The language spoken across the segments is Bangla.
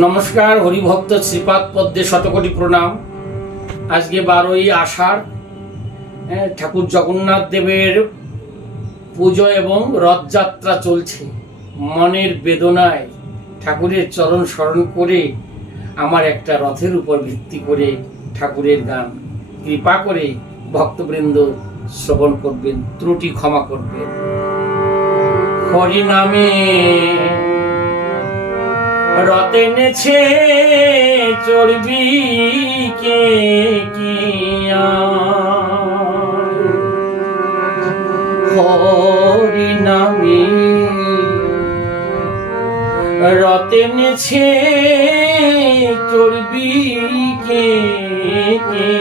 নমস্কার হরিভক্ত শ্রীপাদ পদ্মে শতকোটি প্রণাম। আজকে বারোই আষাঢ় হ্যাঁ, ঠাকুর জগন্নাথ দেবের পুজো এবং রথযাত্রা চলছে। মনের বেদনায় ঠাকুরের চরণ স্মরণ করে আমার একটা রথের উপর ভিত্তি করে ঠাকুরের গান। কৃপা করে ভক্তবৃন্দ শ্রবণ করবেন ত্রুটি ক্ষমা করবেন। হরি নামে রথ এনেছে চর্বি কে কি হরি নামে রথ এনেছে চর্বি কে কে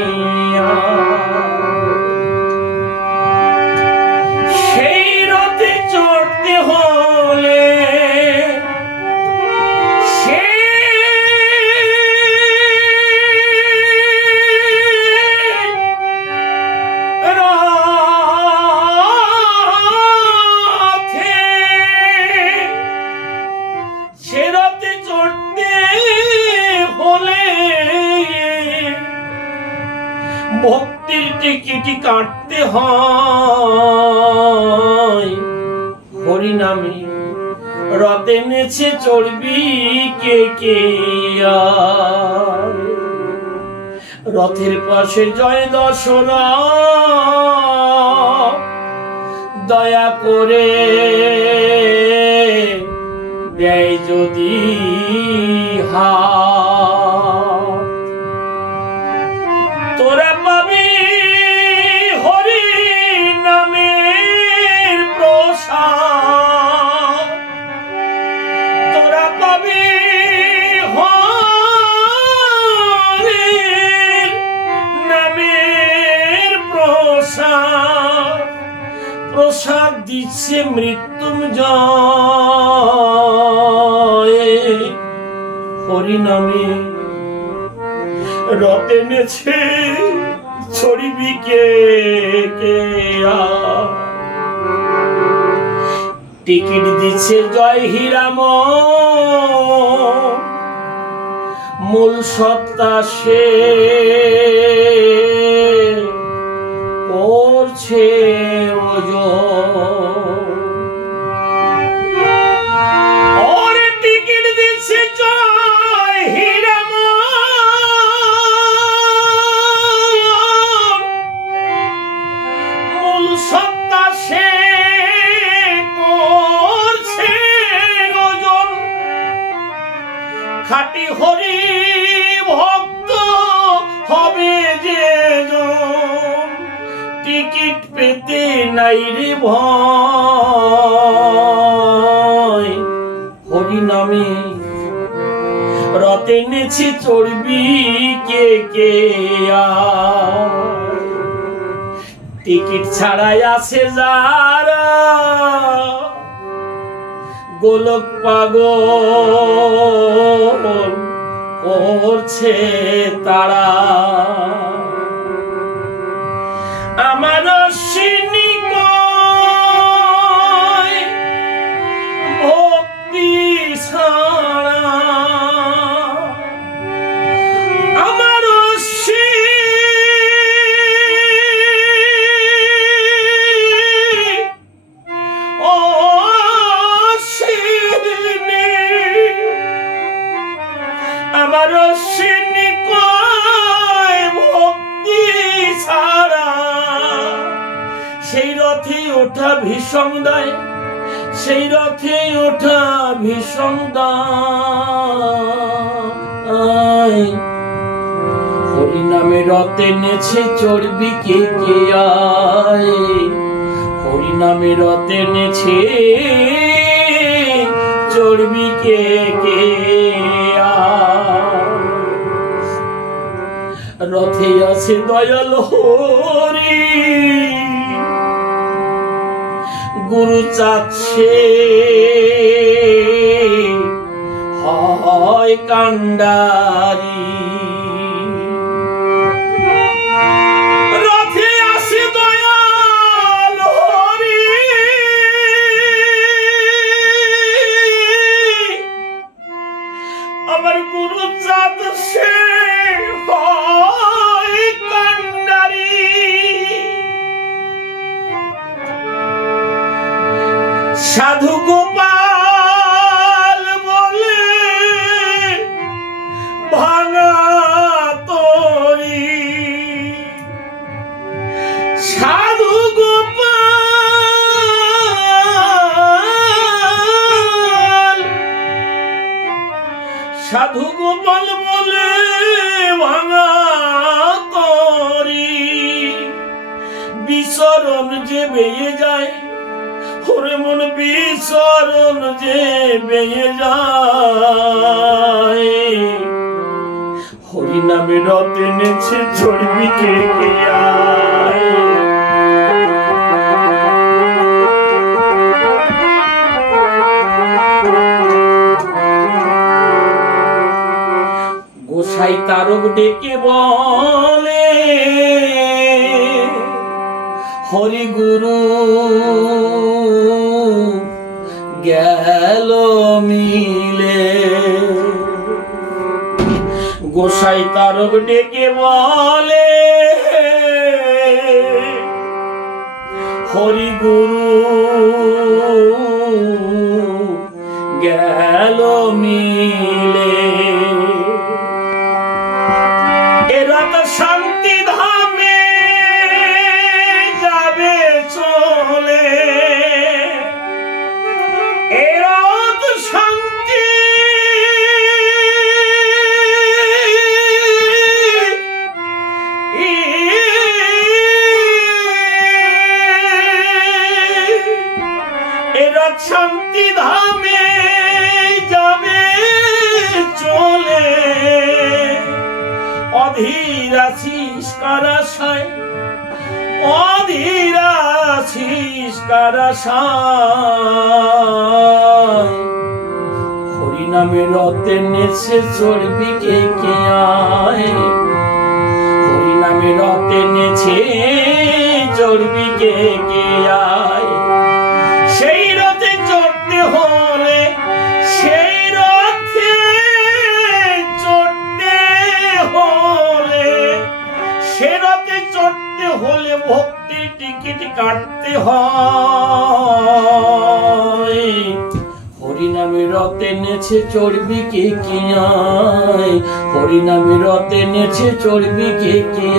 ভক্তির টিকিটি কাটতে হয়। হরিনামে রথ এনেছে চড়বি কে কে রথের পাশে জয় দর্শনা দয়া করে দেয় যদি হাত দিচ্ছে মৃত্যুঞ্জয় হরি রথ এনেছে ছড়িবি কে কে? টিকিট দিচ্ছে জয় হিরাম। মূল সত্তা সে করছে। হরি ভক্ত হবে যে টিকিট পেতে নাই রে হরি নামে রথ এনেছি চড়বি কে কে টিকিট ছাড়াই আছে যারা গোলক পাগল। করছে তারা। আমার সিনিক ওঠা ভীষণ দায়, সেই রথে ওঠা ভীষণ দায়। হরি নামে রথে নেছে চর্বি কে কে আয়। হরি নামে রথে নেছে চর্বি কে কে রথে আছে দয়াল হরি। গুরু চাচ্ছে। হয় কান্ডারি সাধু গোপাল বিচরণ যে বেয়ে যায়। হরি নামে রতে নেছে চড়বি কে কে গোসাই তারক ডেকে বলে, হরি গুরু গোসাই তারক ডেকে বলে হরি গুরু গেল মিলে শান্তি ধামে যাবে চলে। অধীরাছিস কারাশায় অধীরাছিস কারাশায় হরিনামে রতে নেছে চর্বি কে কে আয়? হরিনামে রতে নেছে চর্বি কে কে আয়? রথে চড়তে হলে ভক্তির টিকিট কাটতে হয়। হরিনামে রতে নেছে চর্বি কে কে আয়? হরিনামে রতে নেছে চর্বি কে কে